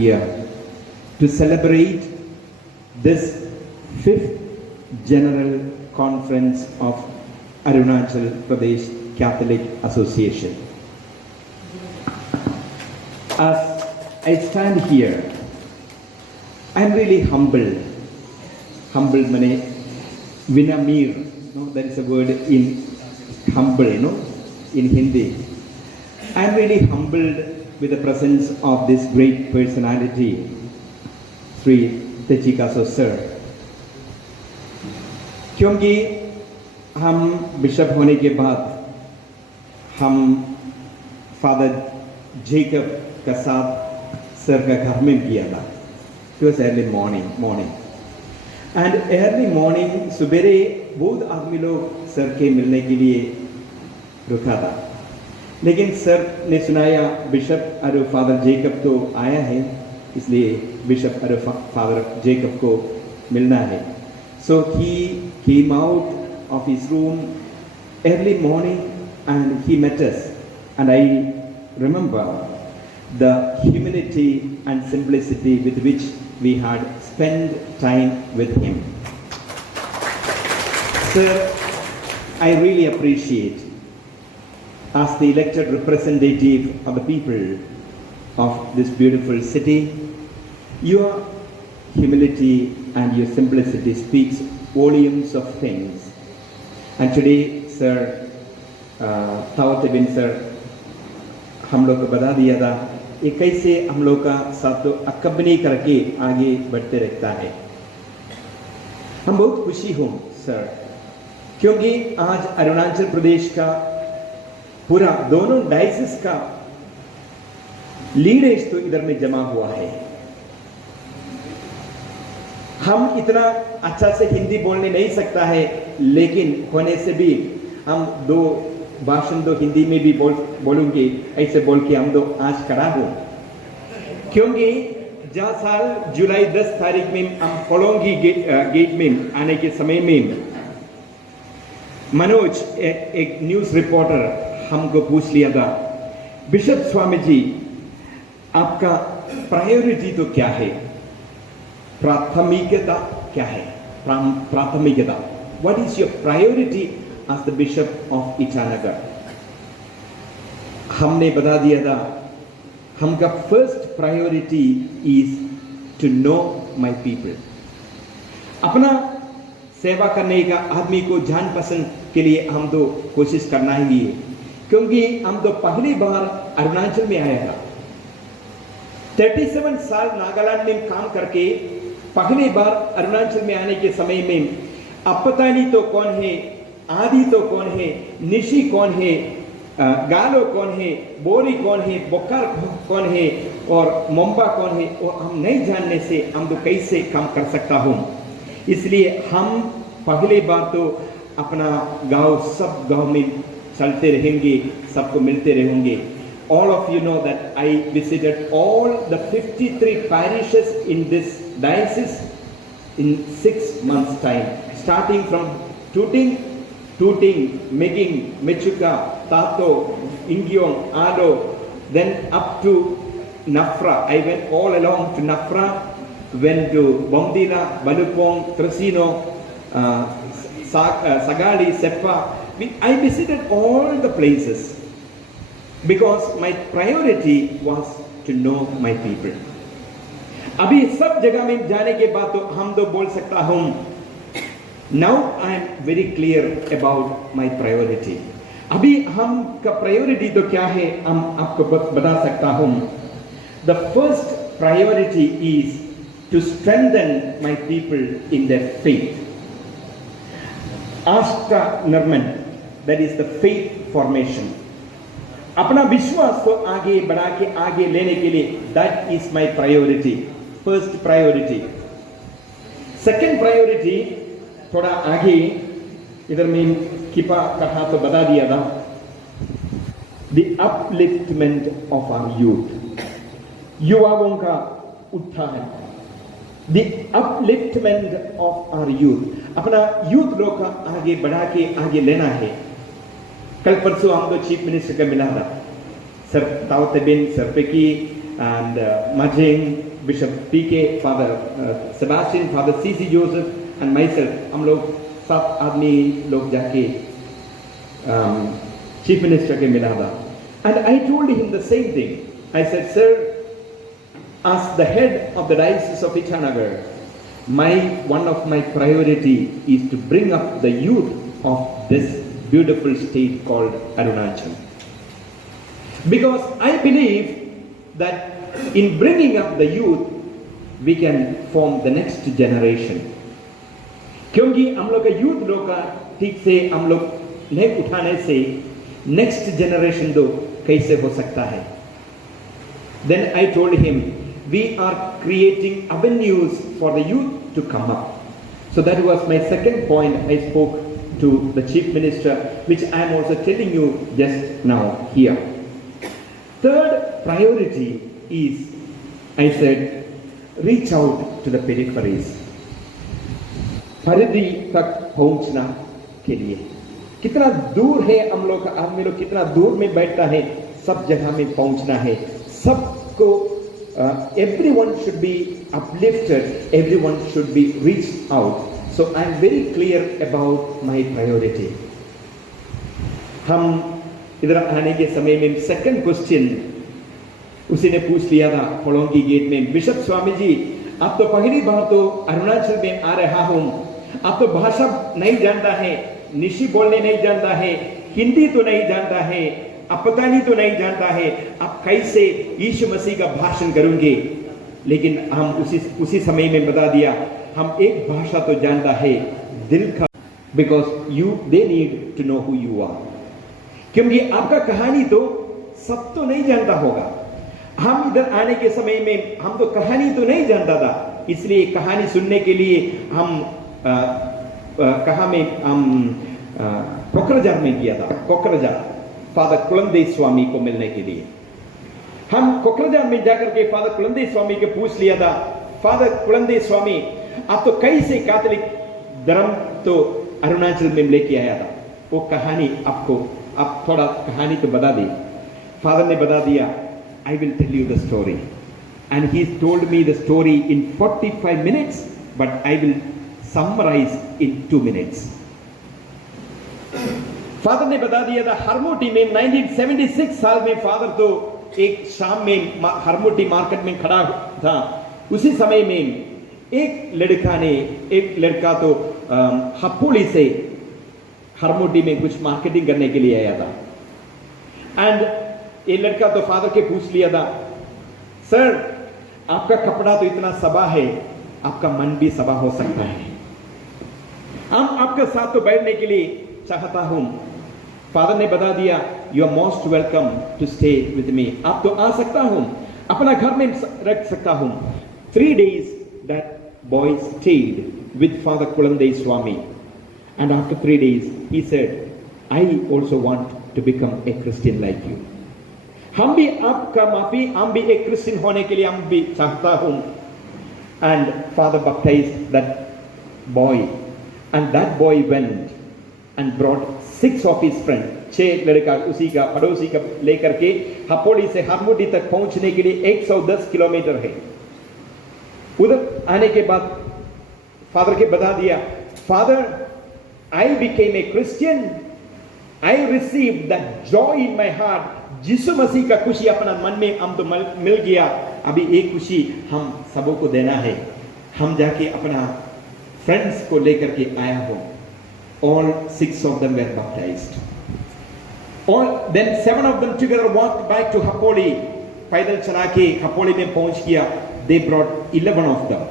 here to celebrate this fifth General Conference of Arunachal Pradesh Catholic Association. As I stand here, I am really humbled. Humbled mane vinamir. No, that is a word in humble, no, in Hindi. I am really humbled with the presence of this great personality, Sri Techikaso sir. क्योंकि हम bishop होने के बाद हम father Jacob का साथ sir का घर में किया था. It was early morning. And early morning सुबेरे बहुत आदमी लोग सर के मिलने के लिए रुका था. लेकिन सर ने सुनाया बिशप और फादर जेकब तो आया है, इसलिए बिशप और फादर जेकब को मिलना है. So he came out of his room early morning and he met us. And I remember the humility and simplicity with which we had spent time with him. Sir, I really appreciate, as the elected representative of the people of this beautiful city, your humility and your simplicity speaks volumes of things. And today, sir, Tawatebin sir, हम लोग को बता दिया था ये कैसे हम लोग का साथ तो अकबनी करके आगे बढ़ते रहता है. हम बहुत खुशी हूँ सर, क्योंकि आज अरुणाचल प्रदेश का पूरा दोनों डायसिस का लीडर्स तो इधर में जमा हुआ है. हम इतना अच्छा से हिंदी बोलने नहीं सकता है, लेकिन होने से भी हम दो भाषण दो हिंदी में भी बोलूंगे, ऐसे बोल के हम दो आज करा दूं. क्योंकि जा साल जुलाई 10 तारीख में हम होलोंगी गेट में आने के समय में मनोज एक न्यूज रिपोर्टर हमको पूछ लिया था, बिशप स्वामी जी आपका प्रायोरिटी तो क्या है, प्राथमिकता क्या है, प्राथमिकता, what is your priority as the bishop of Itanagar. हमने बता दिया था हमका first priority is to know my people. अपना सेवा करने का आदमी को जान पसंद के लिए हम तो कोशिश करना ही है, क्योंकि हम तो पहली बार अरुणाचल में आया था. 37 साल नागालैंड में काम करके पहली बार अरुणाचल में आने के समय में अब पता नहीं तो कौन है, आदि तो कौन है, निशी कौन है, गालो कौन है, बोरी कौन है, बोकार कौन है और मोम्बा कौन है, वो हम नहीं जानने से हम तो कैसे काम कर सकता हूँ. इसलिए हम पहली बार तो अपना गांव सब गांव में चलते रहेंगे, सबको मिलते रहेंगे. All of you know that I visited all the 53 parishes in this diocese in 6 months time, starting from Tuting, Meging, Mechuka, Tato, Ingyong, Ado, then up to Nafra. I went all along to Nafra, went to Bomdila, Balupong, Trasino, Sagali, Seppa. I visited all the places because my priority was to know my people. अभी सब जगह में जाने के बाद तो हम तो बोल सकता हूँ, now I am very clear about my priority. अभी हम का priority तो क्या है हम आपको बता सकता हूँ. The first priority is to strengthen my people in their faith. Ashta Nirman, that is the faith formation. अपना विश्वास को आगे बढ़ा के आगे लेने के लिए, that is my priority. First priority. Second priority थोड़ा आगे इधर में किपा कहा तो बता दिया था, the upliftment of our youth, युवाओं का उत्थान, the upliftment of our youth, अपना यूथ लोग का आगे बढ़ा के आगे लेना है. कल परसों हम तो चीफ मिनिस्टर का मिला था, सर तावतेबिन, सर पेकी and Majing Bishop PK, Father Sebastian, Father CC Joseph and myself, हम लोग 7 आदमी लोग जाके Chief Minister के मिला था. And I told him the same thing. I said, sir, as the head of the Diocese of Itanagar, one of my priority is to bring up the youth of this beautiful state called Arunachal. Because I believe that in bringing up the youth, we can form the next generation. क्योंकि हम लोग का youth लोग का ठीक से हम लोग नहीं उठाने से नेक्स्ट जनरेशन तो कैसे हो सकता है? Then I told him, we are creating avenues for the youth to come up. So that was my second point I spoke to the Chief Minister, which I am also telling you just now here. Third priority is, I said, reach out to the peripheries. परिधि तक पहुंचना के लिए कितना दूर है हम लोग का आदमी लोग कितना दूर में बैठता है, सब जगह में पहुंचना है, सबको everyone should be uplifted, everyone should be reached out. So I am very clear about my priority. हम इधर आने के समय में सेकंड क्वेश्चन उसी ने पूछ लिया था होलोंगी गेट में, बिशप स्वामी जी आप तो पहली बार तो अरुणाचल में आ रहा हूं, आप तो भाषा नहीं जानता है, निशी बोलने नहीं जानता है, हिंदी तो नहीं जानता है, अपतानी तो नहीं जानता है, आप कैसे यीशु मसीह का भाषण करेंगे? लेकिन हम उसी समय में बता दिया, हम एक भाषा तो जानता है, दिल का, because they need to know who you are. क्योंकि आपका कहानी तो सब तो नहीं जानता होगा. हम इधर आने के समय में हम तो कहानी तो नहीं जानता था, इसलिए कहानी सुनने के लिए हम कहाँ में हम कोकराझार में गया था. कोकराझार फादर कुलंदे स्वामी को मिलने के लिए हम कोकराझार में जाकर के फादर कुलंदे स्वामी के पूछ लिया था, फादर कुलंदे स्वामी आप तो कैसे कैथोलिक धर्म तो अरुणाचल में लेके आया था? वो कहानी आपको आप थोड़ा कहानी तो बता दी. फादर ने बता दिया, I will tell you the story. And he told me the story in 45 minutes, but I will summarize in 2 minutes. Father ने बता दिया था, हरमोटी में 1976 साल में फादर तो एक शाम में हरमोटी मार्केट में खड़ा था. उसी समय में एक लड़का तो हपोली से हरमोटी में कुछ मार्केटिंग करने के लिए आया था. एंड ये लड़का तो फादर के पूछ लिया था, सर आपका कपड़ा तो इतना सबा है, आपका मन भी सबा हो सकता है, हम आपके साथ तो बैठने के लिए चाहता हूं. फादर ने बता दिया, you are most welcome to stay with me, आप तो आ सकता हूं, अपना घर में रख सकता हूं. 3 days that boy stayed with Father Kulande Swami, and after 3 days he said, I also want to become a Christian like you. हम भी आपका माफी, हम भी एक क्रिश्चियन होने के लिए हम भी चाहता हूं. And Father baptized that boy, and that boy went and brought 6 of his friends. 6 लड़का उसी का पड़ोसी का लेकर के हपोली से हरमोटी तक पहुंचने के लिए 110 किलोमीटर है. उधर आने के बाद फादर के बता दिया, father I became a Christian, I received that joy in my heart. यीशु मसीह का खुशी अपना मन में हम तो मिल गया, अभी एक खुशी हम सबों को देना है. हम जाके अपना फ्रेंड्स को लेकर के आया हूं. All 6 of them were baptized. Then 7 of them together walked back to Hapoli. पैदल चला के हपोली में पहुंच गया. They brought 11 of them,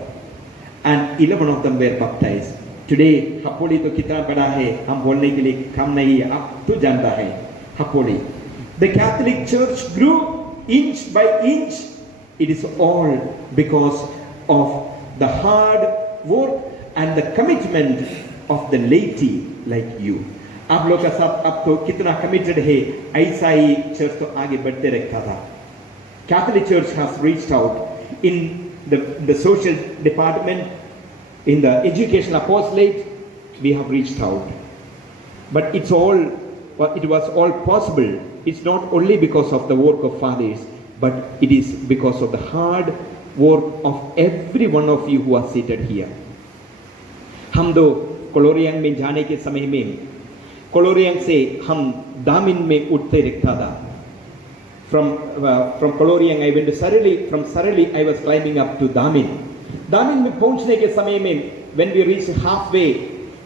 and 11 of them were baptized. Today हपोली तो कितना बड़ा है, हम बोलने के लिए कम नहीं है, आप तो जानता है हपोली. The Catholic Church grew inch by inch. It is all because of the hard work and the commitment of the laity like you. आप लोग का साथ अब तो कितना committed है, ऐसा ही चर्च तो आगे बढ़ते रहता था. Catholic Church has reached out in the social department, in the education apostolate. We have reached out, but it was all possible. It's not only because of the work of fathers, but it is because of the hard work of every one of you who are seated here. हम दो कोलोरियांग में जाने के समय में कोलोरियांग से हम दामिन में उठते रखता था. From Koloriang I went to Sarali. From Sarali I was climbing up to Damin. दामिन में पहुंचने के समय में when we reached halfway,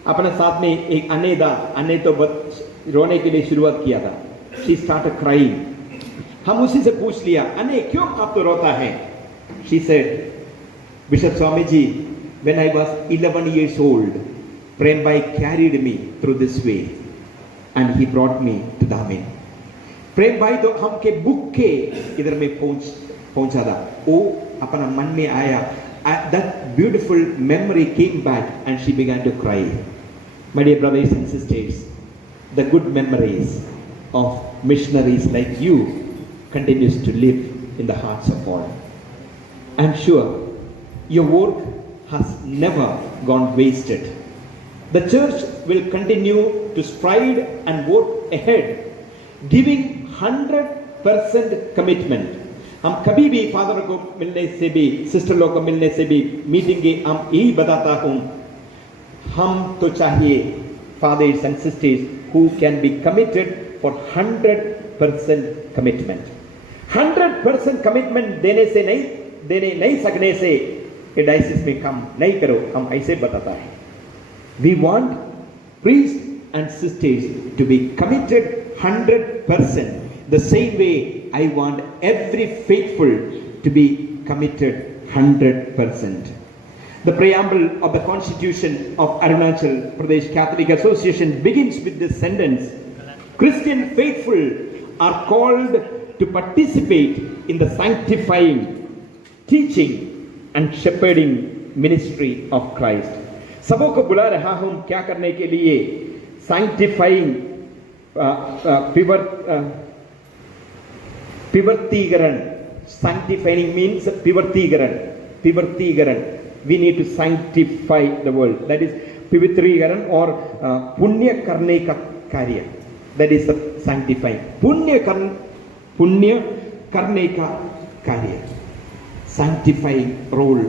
अपने साथ में एक अन्य तो रोने के लिए शुरुआत किया था. She started crying. हम उसी से पूछ लिया, अन्य क्यों आप तो रोता है? She said, Bishop Swamiji, when I was 11 years old, Prem Bhai carried me through this way and he brought me to Damin. प्रेम भाई तो हम के बुक के इधर में पहुंचा था. वो अपना मन में आया. That beautiful memory came back and she began to cry. My dear brothers and sisters, the good memories of missionaries like you continues to live in the hearts of all. I'm sure your work has never gone wasted. The church will continue to stride and work ahead, giving 100% commitment. हम कभी भी father को मिलने से भी sister लोग को मिलने से भी मीटिंग के हम यही बताता हूँ, हम तो चाहिए fathers and sisters who can be committed for 100% commitment. 100% commitment देने नहीं सकने से ये डायसिस में काम नहीं करो, हम ऐसे बताता है. We want priests and sisters to be committed 100%. The same way I want every faithful to be committed 100%. The preamble of the Constitution of Arunachal Pradesh Catholic Association begins with this sentence: Christian faithful are called to participate in the sanctifying, teaching and shepherding ministry of Christ. सबों को बुला रहा हूं क्या करने के लिए? Sanctifying, पिवर्तीकरण. Sanctifying means पिवर्तीकरण. We need to sanctify the world. That is पवित्रीकरण और पुण्य करने का कार्य. That is the sanctifying. पुण्य करने का कार्य. Sanctifying role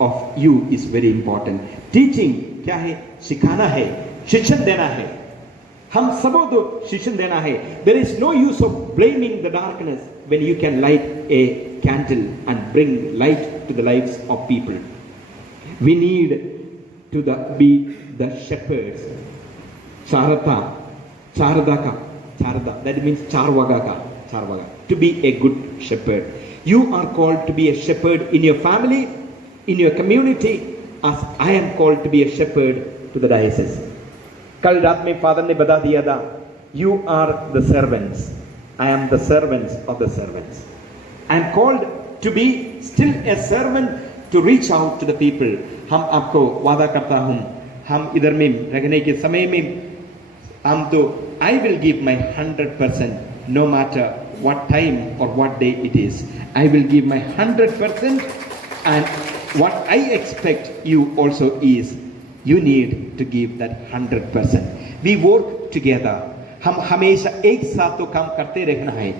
of you is very important. Teaching क्या है? सिखाना है, शिक्षण देना है. हम सबों को शिक्षण देना है. There is no use of blaming the darkness when you can light a candle and bring light to the lives of people. We need to be the shepherds. Charada. That means charvaga. To be a good shepherd. You are called to be a shepherd in your family, in your community, as I am called to be a shepherd to the diocese. कल रात में father ने बता दिया था, you are the servants. I am the servants of the servants. I am called to be still a servant to reach out to the people. हम आपको वादा करता हूँ, हम इधर में रहने के समय में हम तो I will give my 100%, no matter what time or what day it is. I will give my 100%, and what I expect you also is you need to give that 100%. We work together. हम हमेशा एक साथ तो काम करते रहना है.